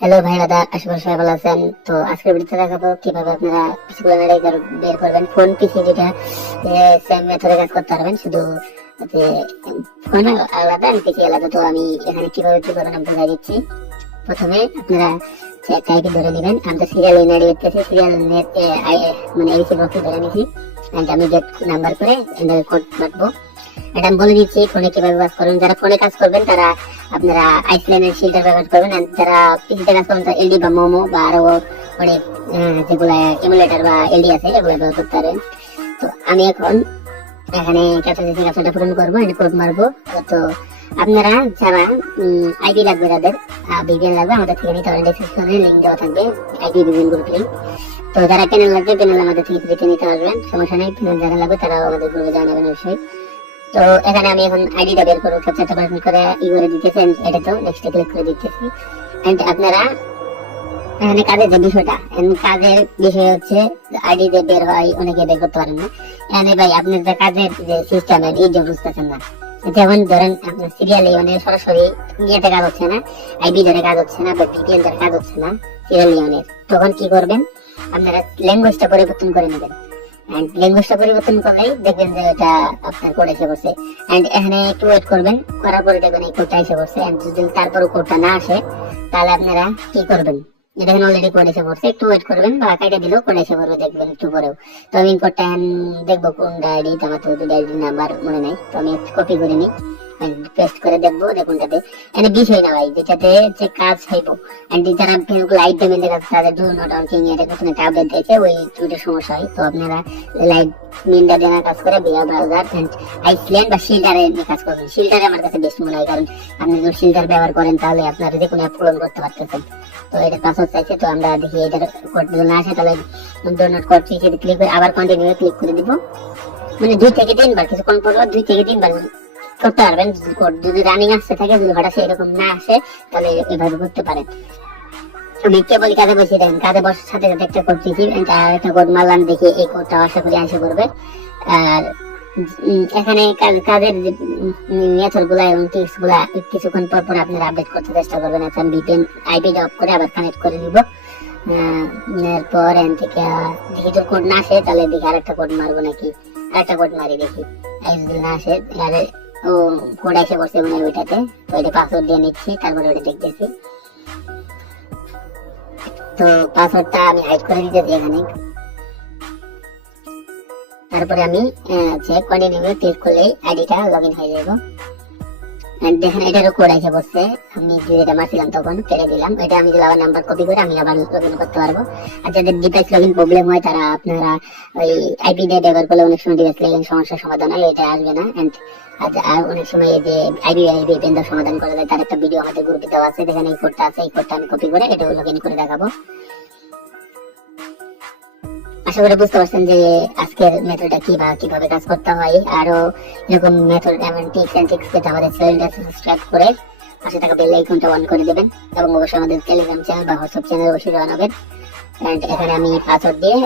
Hello ভাই দাদা, আশা করি সবাই ভালো আছেন। তো আজকের ভিডিওতে দেখাবো কিভাবে আপনারা পিসিগুলো বের করবেন। ফোন পিসি যেটা সেম মেথডে কাজ করতে পারবেন, শুধু যে ফোন আলাদা পিসি আলাদা। তো আমি এখানে কিভাবে কি করবেন আমি বুঝাই দিচ্ছি। প্রথমে আপনারা একটা আইপি ধরে নেবেন। আমি তো সিরিয়াল ইনআইডি দেখতেছি, সিরিয়াল নেট মানে এসি বক্স ধরে নিছি। আমি গেট নাম্বার করে কোড মারবো। এটা আমি বলে দিচ্ছি ফোনে কিভাবে কাজ করবেন। যারা ফোনে কাজ করবেন তারা আপনারা আইসল্যান্ডের শিল্ডার ব্যবহার করবেন, আর যারা পিসিতে কাজ করবেন তারা এলডি বা মোমো বা আরো অনেক যেগুলো এমুলেটর বা এলডি আছে এগুলো ব্যবহার করতে পারেন। তো আমি এখন এখানে ক্যাপচারটা পূরণ করবো, এটা কোড মারবো। তো আপনারা যারা আইপি লাগবে, তাদের ভিপিএন লাগবে, আমাদের থেকে নিতে পারেন। ডেসক্রিপশনে লিঙ্ক দেওয়া থাকবে আইপি ভিপিএন গ্রুপ লিঙ্ক। তো যারা প্যানেল লাগবে, প্যানেল আমাদের থেকে ফ্রিতে নিতে পারবেন, সমস্যা নেই। প্যানেল যারা লাগবে তারাও আমাদের গ্রুপে জানাবেন অবশ্যই। তো এখানে আমি এখন আইডিটা বের করবো, ক্যাপচারটা পূরণ করে করে দিতেছি। এটা তো নেক্সটে ক্লিক করে দিতেছি। এন্ড আপনারা এখানে কাজের যে বিষয়টা, কাজের বিষয় হচ্ছে আইডি যে বের হয় অনেকে বের করতে পারেন না। এখানে ভাই আপনার যে কাজের যে সিস্টেম এই যে বুঝতেছেন না, যেমন ধরেন আপনার সিরিয়ালে মানে সরাসরি ইয়েতে কাজ হচ্ছে না, আইপি ধরে কাজ হচ্ছে না বা ভিপিএন ধরে কাজ হচ্ছে না সিরিয়াল ইউনের, তখন কি করবেন আপনারা ল্যাঙ্গুয়েজটা পরিবর্তন করে নেবেন। ল্যাঙ্গুয়েজটা পরিবর্তন করলেই দেখবেন যে এটা আপনার কোড এসে পড়ছে। এন্ড এখানে একটু ওয়েট করবেন, করার পরে দেখবেন এই কোডটা এসে পড়ছে। এন্ড যদি তারপরও কোডটা না আসে তাহলে আপনারা কি করবেন, এটা এখানে অলরেডি কোড এসে পড়ছে, একটু ওয়েট করবেন বা কাইটা দিলেও কোড এসে পড়বে, দেখবেন একটু পরেও। তো আমি কোডটা দেখবো কোনটা আইডি, আমার তো দুটো আইডি নাম্বার মনে নাই, তো আমি কপি করে নিই, পেস্ট করে দেখবো কোনটাতে। এখানে বিষয় না ভাই, যেটাতে যে কাজ হইব। এন্ড যারা লাইট পেমেন্টের কাজ তাদের ডু নট ওয়ার্কিং এর নতুন একটা আপডেট দিয়েছে, ওই দুটো সমস্যা হয়। তো আপনারা লাইট মিনটা দেওয়ার কাজ করে ভিআর ব্রাউজার এন্ড আইসল্যান্ড বা শিল্ডারে নিয়ে কাজ করবেন। শিল্ডারে আমার কাছে বেস্ট মনে হয়, কারণ আপনি যদি শিল্ডার ব্যবহার করেন তাহলে আপনারা যে কোনো অ্যাপ পূরণ করতে পারতেছেন। তো এটা পাসওয়ার্ড চাইছে, তো আমরা দেখি এটার কোড যদি না আসে তাহলে ডু নট কোড ক্লিক করে আবার কন্টিনিউ ক্লিক করে দিব। মানে 2 থেকে 3 বার, কিছুক্ষণ পর 2 থেকে 3 বার করতে পারবেন। যদি রানিং আসতে থাকে, যদি হঠাৎ এরকম না আসে তাহলে এভাবে করতে পারেন। আমি কেবল কাজে বসে দেন, কাজে বসার সাথে সাথে একটা কোড দিচ্ছি, একটা কোড মারলাম, দেখি এই কোডটা আশা করি আসে করবে। আর এখানে কাজের মেথড গুলা এবং টিপস গুলা কিছুক্ষণ পর পর আপনারা আপডেট করতে চেষ্টা করবেন। আচ্ছা আমি ভিপিএন আইপিটা অফ করে আবার কানেক্ট করে দিব। এরপর এখান থেকে দেখি তো কোড না আসে তাহলে দেখি আরেকটা কোড মারবো নাকি, আরেকটা কোড মারি দেখি। যদি না আসে ও কোড এসে পড়ছে মানে ওইটাতে, তো এটা পাসওয়ার্ড দিয়ে নিচ্ছি, তারপরে ওটা দেখতেছি। তো পাসওয়ার্ডটা আমি হাইড করে দিতেছি এখানে। তারপরে আমি কন্টিনিউ ক্লিক করলে আইডিটা লগইন হয়ে যাবে। দেখেন এটারও কোড এসে পড়ছে, আমি যেটা মারছিলাম তখন কেটে দিলাম। এটা আমি যদি আবার নাম্বার কপি করে আমি আবার লগইন করতে পারবো। আর যাদের ডিভাইস লগইন প্রবলেম হয় তারা আপনারা ওই আইপি দিয়ে ব্যবহার করলে অনেক সময় ডিভাইস লগইন সমস্যার সমাধান হয়, এটা আসবে না। আর অনেক সময় এই যে আইপি পেন্ডার সমাধান করা যায়, তার একটা ভিডিও আমাদের গ্রুপে দেওয়া আছে, যেখানে এই কোডটা আছে। এই কোডটা আমি কপি করে এটা লগইন করে দেখাবো। আশা করি বুঝতে পারছেন যে আজকের মেথডটা কিভাবে কাজ করতে হয়। আরো এরকম মেথড এমন টিপস এন্ড ট্রিক্স পেতে আমাদের চ্যানেলটা সাবস্ক্রাইব করে পাশে থাকা বেল আইকনটা অন করে দেবেন, এবং অবশ্যই আমাদের টেলিগ্রাম চ্যানেল বা হোয়াটসঅ্যাপ চ্যানেল অবশ্যই জয়েন হবেন। এন্ড এখানে আমি পাসওয়ার্ড দিয়ে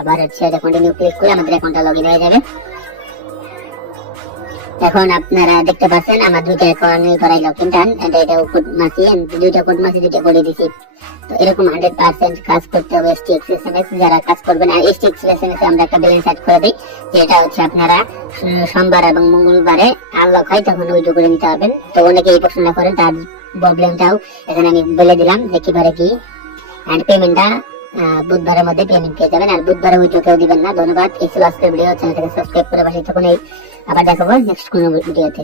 আবার এটা কন্টিনিউ ক্লিক করে আমাদের অ্যাকাউন্টটা লগইন হয়ে যাবে। এখন আপনারা দেখতে পাচ্ছেন আমার দুইটা অ্যাকাউন্ট করাই লগইন ডান। এটা কোড মাসি, দুইটা কোড মাসি দুইটা করে দিছি। তো এরকম 100% কাজ করতে হবে STXSMS যারা কাজ করবেন। আর STXSMS আমরা একটা ব্যালেন্স সেট করে দিই, যেটা হচ্ছে আপনারা সোমবার এবং মঙ্গলবারে আনলক হয়, তখন উইথড্র করে নিতে পারবেন। তো অনেকে এই প্রশ্নটা করেন, তার প্রবলেমটাও এখানে আমি বলে দিলাম যে কিভাবে কি। এন্ড পেমেন্টটা বুধবারের মধ্যে পেমেন্ট পেয়ে যাবেন, আর বুধবারে উইথড্র কেউ দিবেন না। ধন্যবাদ। এই ছিল আজকের ভিডিও, চ্যানেলটাকে সাবস্ক্রাইব করে পাশে থাকুন। আবার দেখাবো নেক্সট কোনো ভিডিওতে।